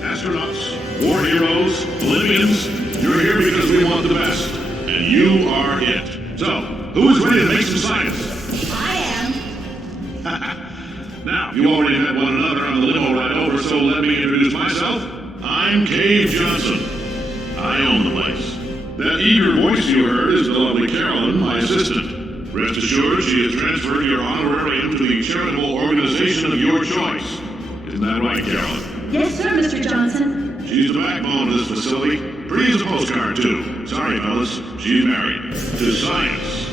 Astronauts, war heroes, Olympians, you're here because we want the best. And you are it. So, who is ready to make some science? I am. Now, you already met one another on the limo ride over, so let me introduce myself. I'm Cave Johnson. I own the place. That eager voice you heard is the lovely Carolyn, my assistant. Rest assured, she has transferred your honorarium to the charitable organization of your choice. Isn't that right, Carolyn? Yes, sir, Mr. Johnson. She's the backbone of this facility. Pretty as a postcard, too. Sorry, fellas. She's married. To science.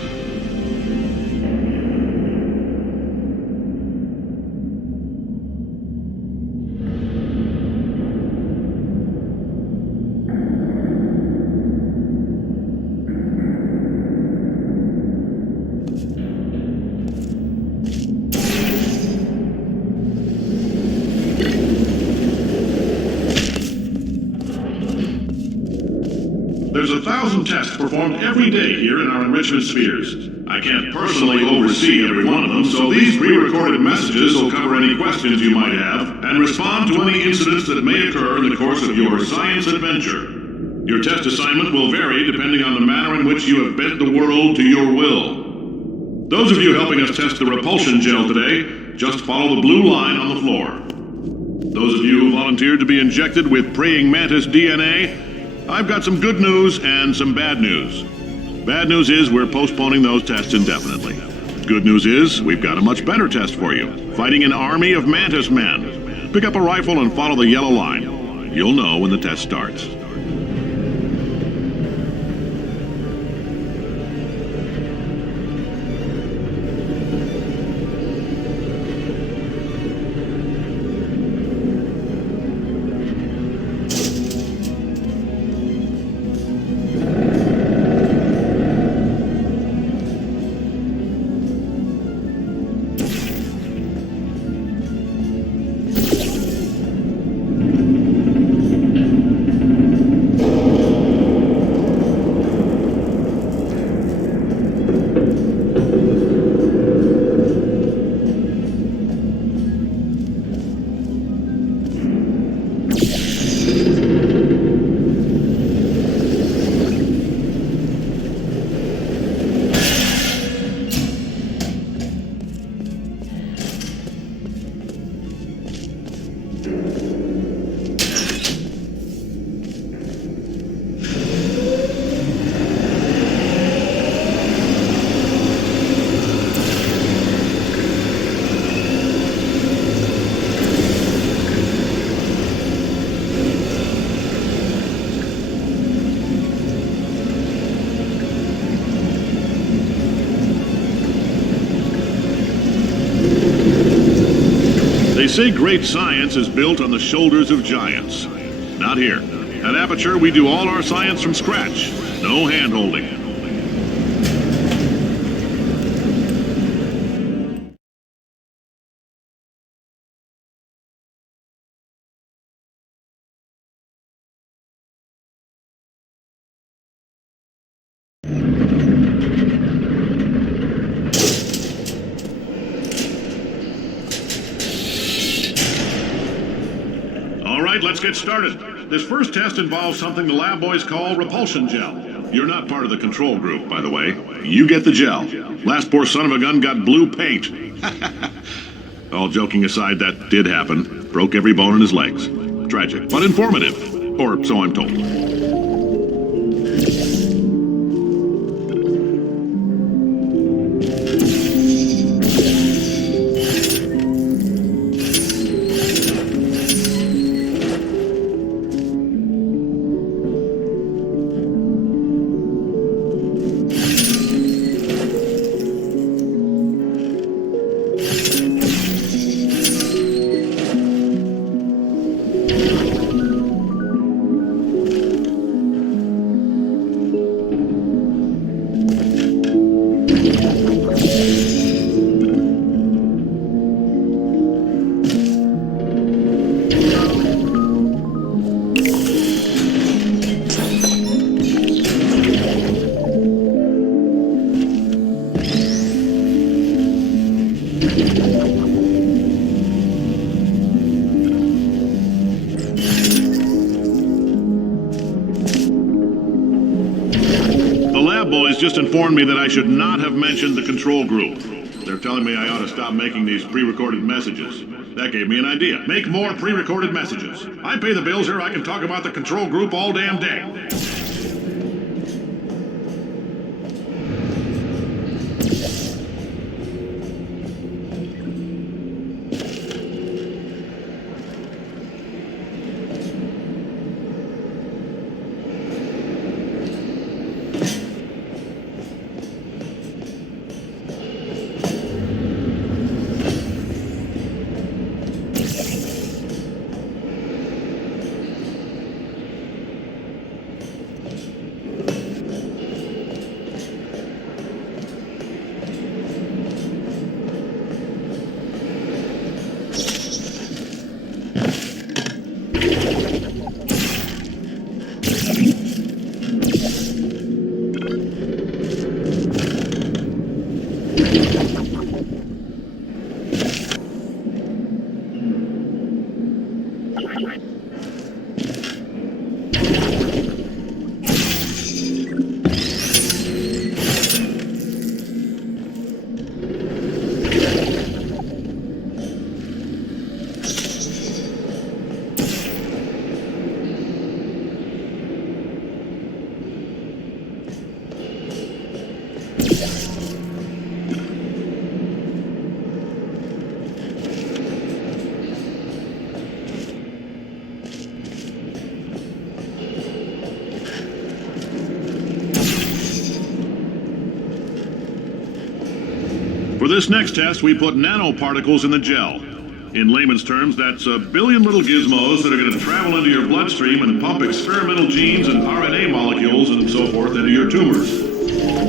There's 1,000 tests performed every day here in our enrichment spheres. I can't personally oversee every one of them, so these pre-recorded messages will cover any questions you might have and respond to any incidents that may occur in the course of your science adventure. Your test assignment will vary depending on the manner in which you have bent the world to your will. Those of you helping us test the repulsion gel today, just follow the blue line on the floor. Those of you who volunteered to be injected with praying mantis DNA, I've got some good news and some bad news. Bad news is we're postponing those tests indefinitely. Good news is we've got a much better test for you. Fighting an army of mantis men. Pick up a rifle and follow the yellow line. You'll know when the test starts. They say great science is built on the shoulders of giants. Not here. At Aperture, we do all our science from scratch. No hand-holding. right, let's get started. This first test involves something the lab boys call repulsion gel. You're not part of the control group, by the way. You get the gel. Last poor son of a gun got blue paint. All joking aside, that did happen. Broke every bone in his legs. Tragic, but informative. Or so I'm told. Just informed me that I should not have mentioned the control group. They're telling me I ought to stop making these pre-recorded messages. That gave me an idea. Make more pre-recorded messages. I pay the bills here, I can talk about the control group all damn day. For this next test, we put nanoparticles in the gel. In layman's terms, that's a billion little gizmos that are going to travel into your bloodstream and pump experimental genes and RNA molecules and so forth into your tumors.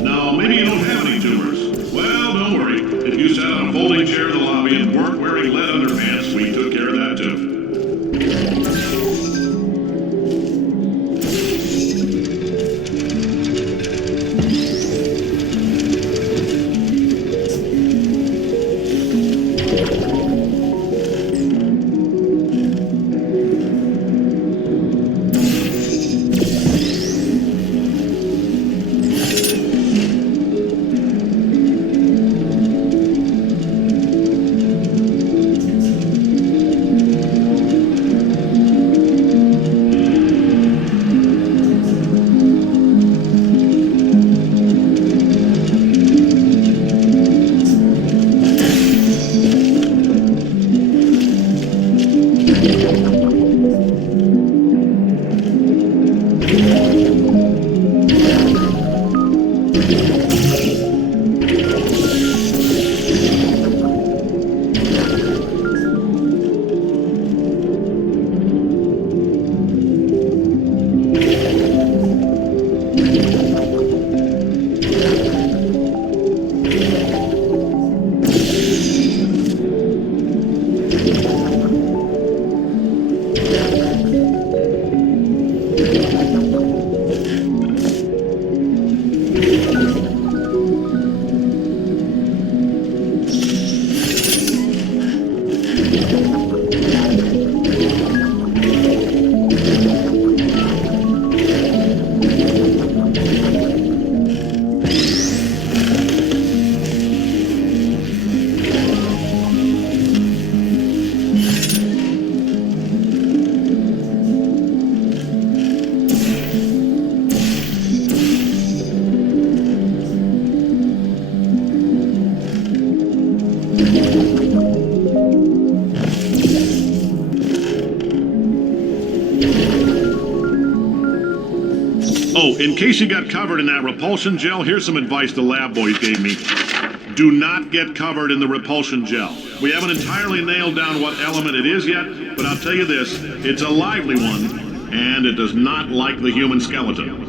Now, maybe you don't have any tumors. Well, don't worry. If you sat on a folding chair in the lobby and weren't wearing lead underpants, we took care of that too. Oh, in case you got covered in that repulsion gel, here's some advice the lab boys gave me. Do not get covered in the repulsion gel. We haven't entirely nailed down what element it is yet, but I'll tell you this, it's a lively one, and it does not like the human skeleton.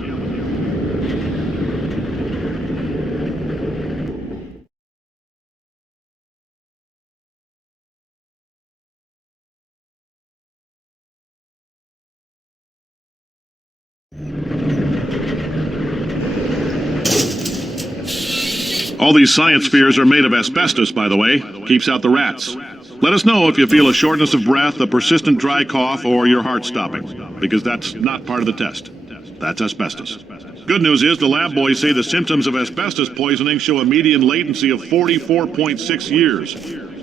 All these science spheres are made of asbestos, by the way. Keeps out the rats. Let us know if you feel a shortness of breath, a persistent dry cough, or your heart stopping, because that's not part of the test. That's asbestos. Good news is the lab boys say the symptoms of asbestos poisoning show a median latency of 44.6 years.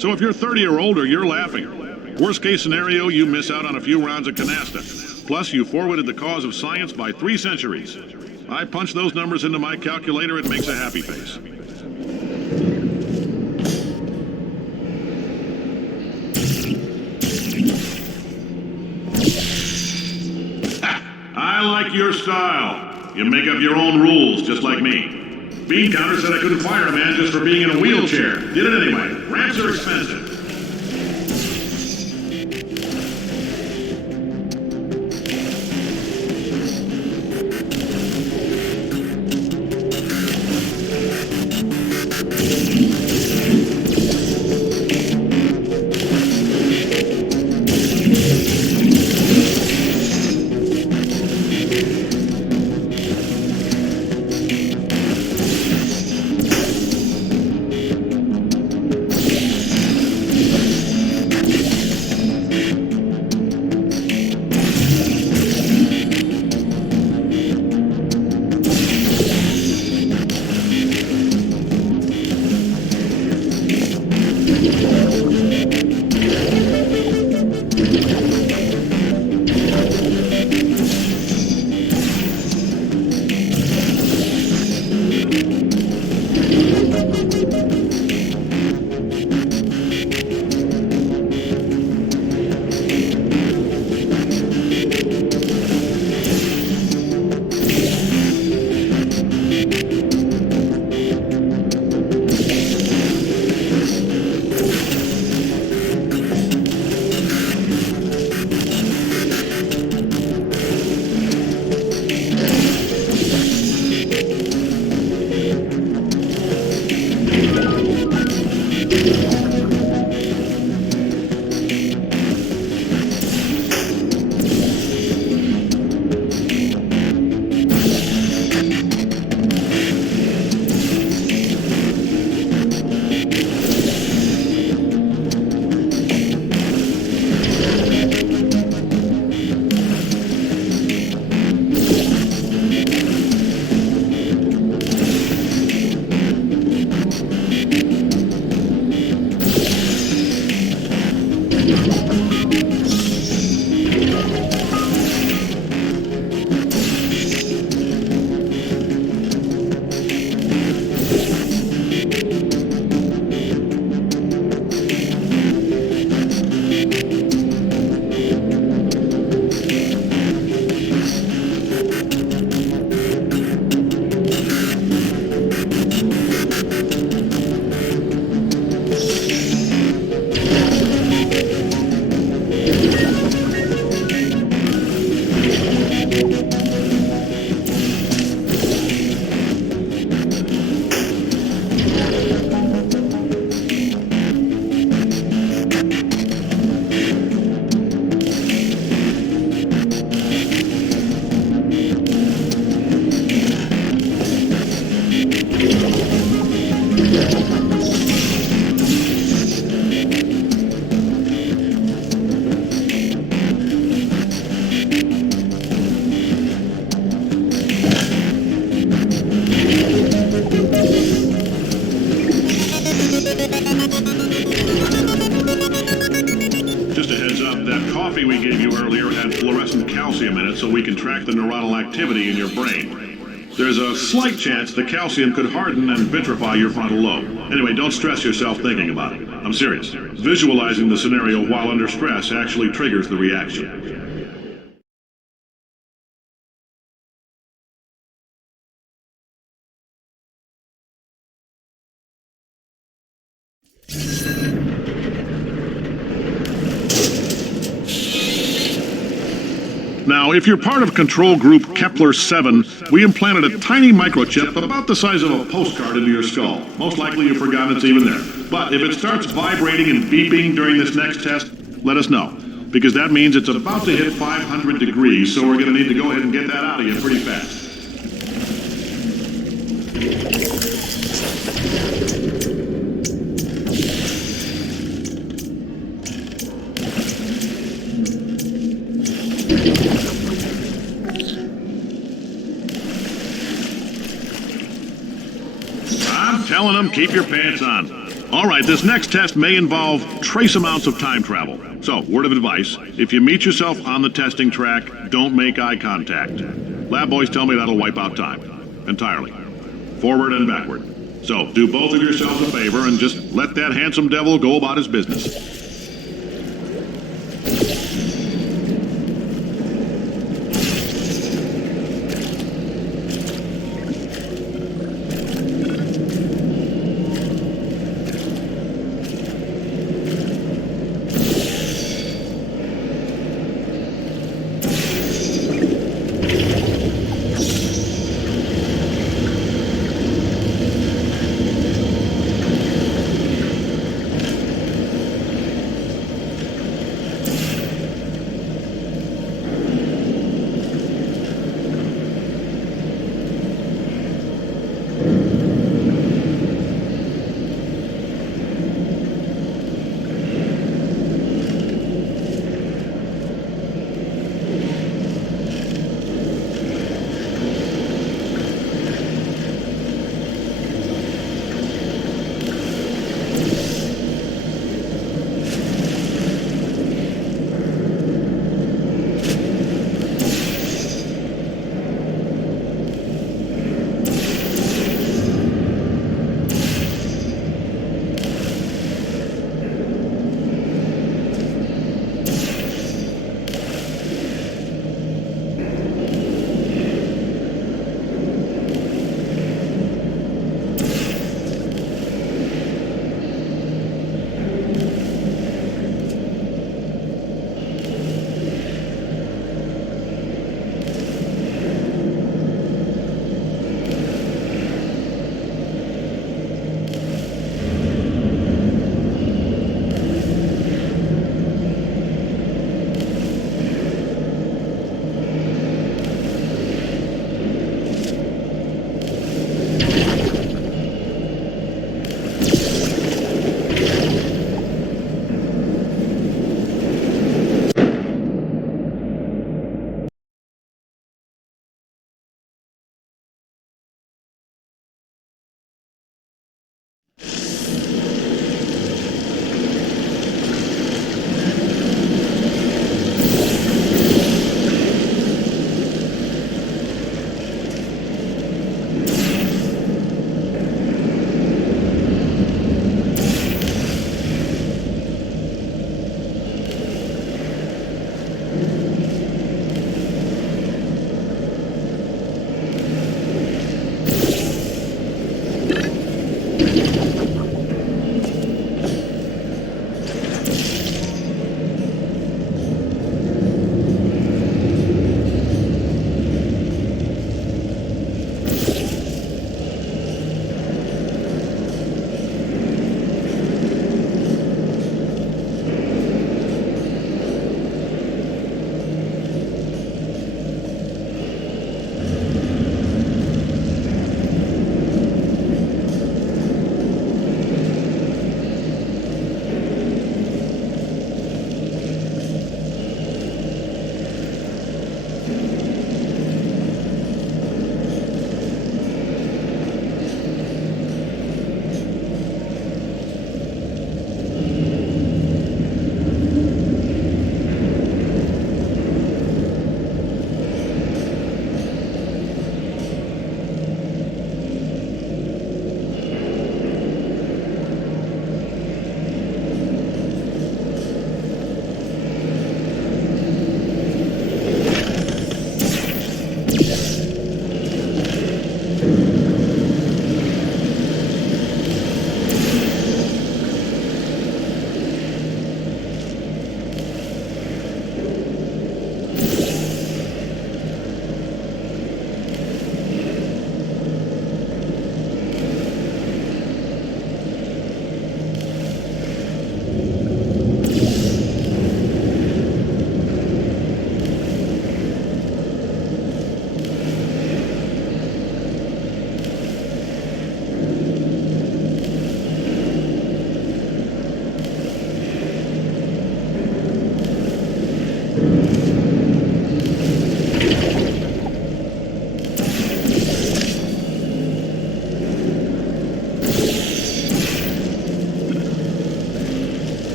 So if you're 30 or older, you're laughing. Worst case scenario, you miss out on a few rounds of canasta. Plus, you forwarded the cause of science by 3 centuries. I punch those numbers into my calculator, it makes a happy face. I like your style. You make up your own rules, just like me. Bean Counter said I couldn't fire a man just for being in a wheelchair. Did it anyway. Ramps are expensive. coffee we gave you earlier had fluorescent calcium in it so we can track the neuronal activity in your brain. There's a slight chance the calcium could harden and vitrify your frontal lobe. Anyway, don't stress yourself thinking about it. I'm serious. Visualizing the scenario while under stress actually triggers the reaction. Now, if you're part of control group Kepler 7, we implanted a tiny microchip about the size of a postcard into your skull. Most likely you've forgotten it's even there. But if it starts vibrating and beeping during this next test, let us know. Because that means it's about to hit 500 degrees, so we're going to need to go ahead and get that out of you pretty fast. I'm telling them, keep your pants on. All right, this next test may involve trace amounts of time travel. So, word of advice, if you meet yourself on the testing track, don't make eye contact. Lab boys tell me that'll wipe out time. Entirely. Forward and backward. So, do both of yourselves a favor and just let that handsome devil go about his business.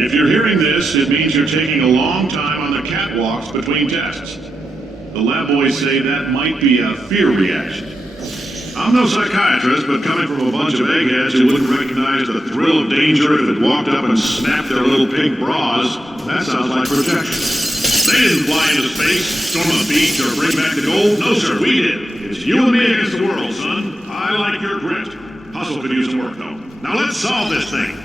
If you're hearing this, it means you're taking a long time on the catwalks between tests. The lab boys say that might be a fear reaction. I'm no psychiatrist, but coming from a bunch of eggheads who wouldn't recognize the thrill of danger if it walked up and snapped their little pink bras, that sounds like protection. They didn't fly into space, storm a beach, or bring back the gold. No, sir, we did. It's you and me against the world, son. I like your grit. Hustle could use some work, though. Now let's solve this thing.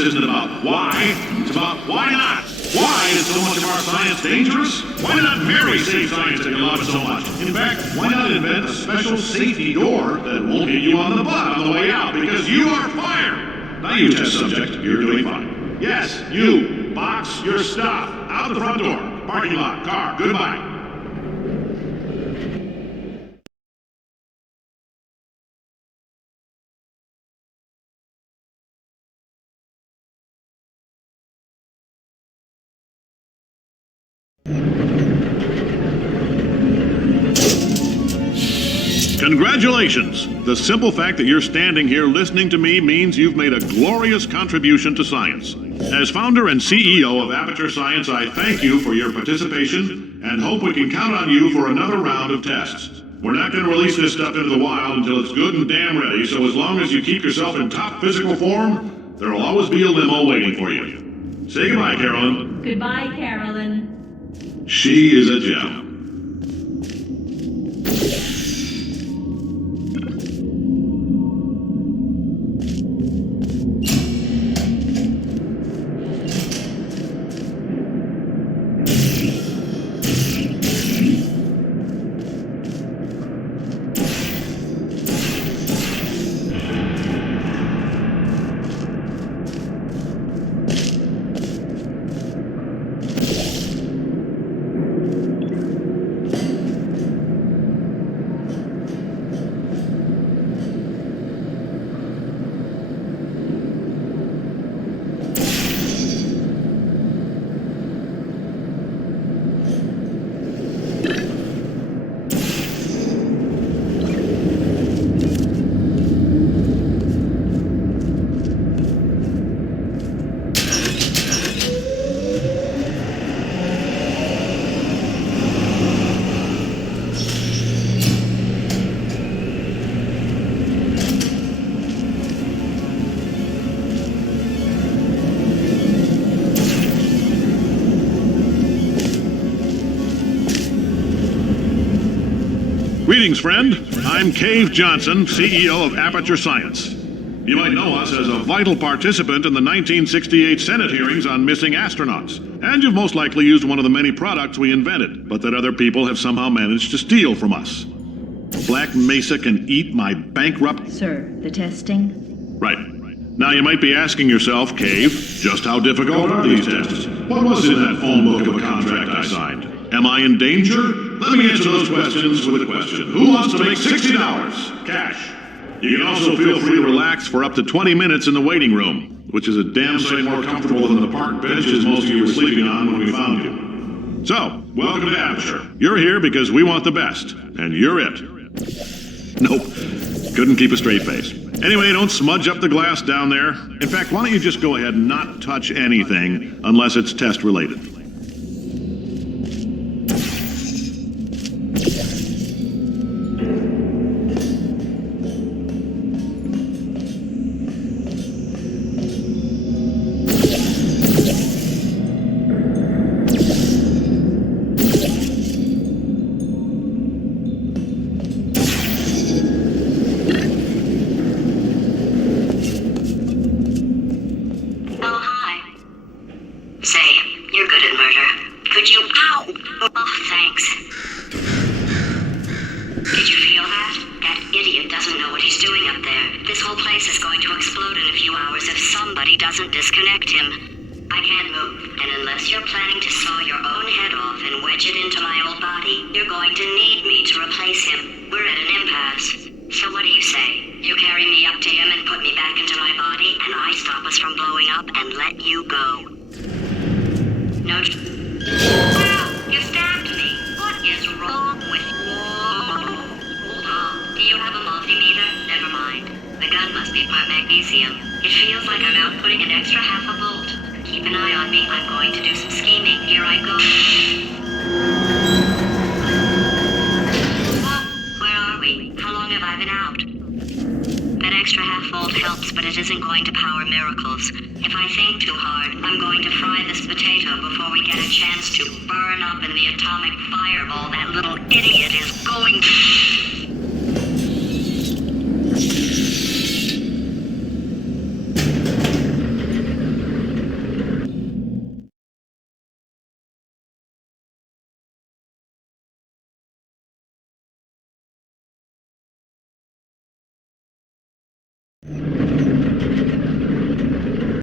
Isn't about why, it's about why not. Why is so much of our science dangerous? Why not marry safe science that you love so much? In fact, why not invent a special safety door that won't hit you on the butt on the way out because you are fired? Now you test subject, you're doing fine. Yes, you, box your stuff, out the front door, parking lot, car, goodbye. Congratulations! The simple fact that you're standing here listening to me means you've made a glorious contribution to science. As founder and CEO of Aperture Science, I thank you for your participation and hope we can count on you for another round of tests. We're not going to release this stuff into the wild until it's good and damn ready, so as long as you keep yourself in top physical form, there will always be a limo waiting for you. Say goodbye, Carolyn. Goodbye, Carolyn. She is a gem. Greetings, friend. I'm Cave Johnson, CEO of Aperture Science. You might know us as a vital participant in the 1968 Senate hearings on missing astronauts. And you've most likely used one of the many products we invented, but that other people have somehow managed to steal from us. Black Mesa can eat my bankrupt... Sir, the testing? Right. Now you might be asking yourself, Cave, just how difficult are these tests? What was in that phone book of a contract I signed? Am I in danger? Let me answer those questions with a question. Who wants to make $60? Cash. You can also feel free to relax for up to 20 minutes in the waiting room, which is a damn sight more comfortable than the park benches most of you were sleeping on when we found you. So, welcome to Aperture. You're here because we want the best, and you're it. Nope. Couldn't keep a straight face. Anyway, don't smudge up the glass down there. In fact, why don't you just go ahead and not touch anything unless it's test related? Chance to burn up in the atomic fireball that little idiot is going to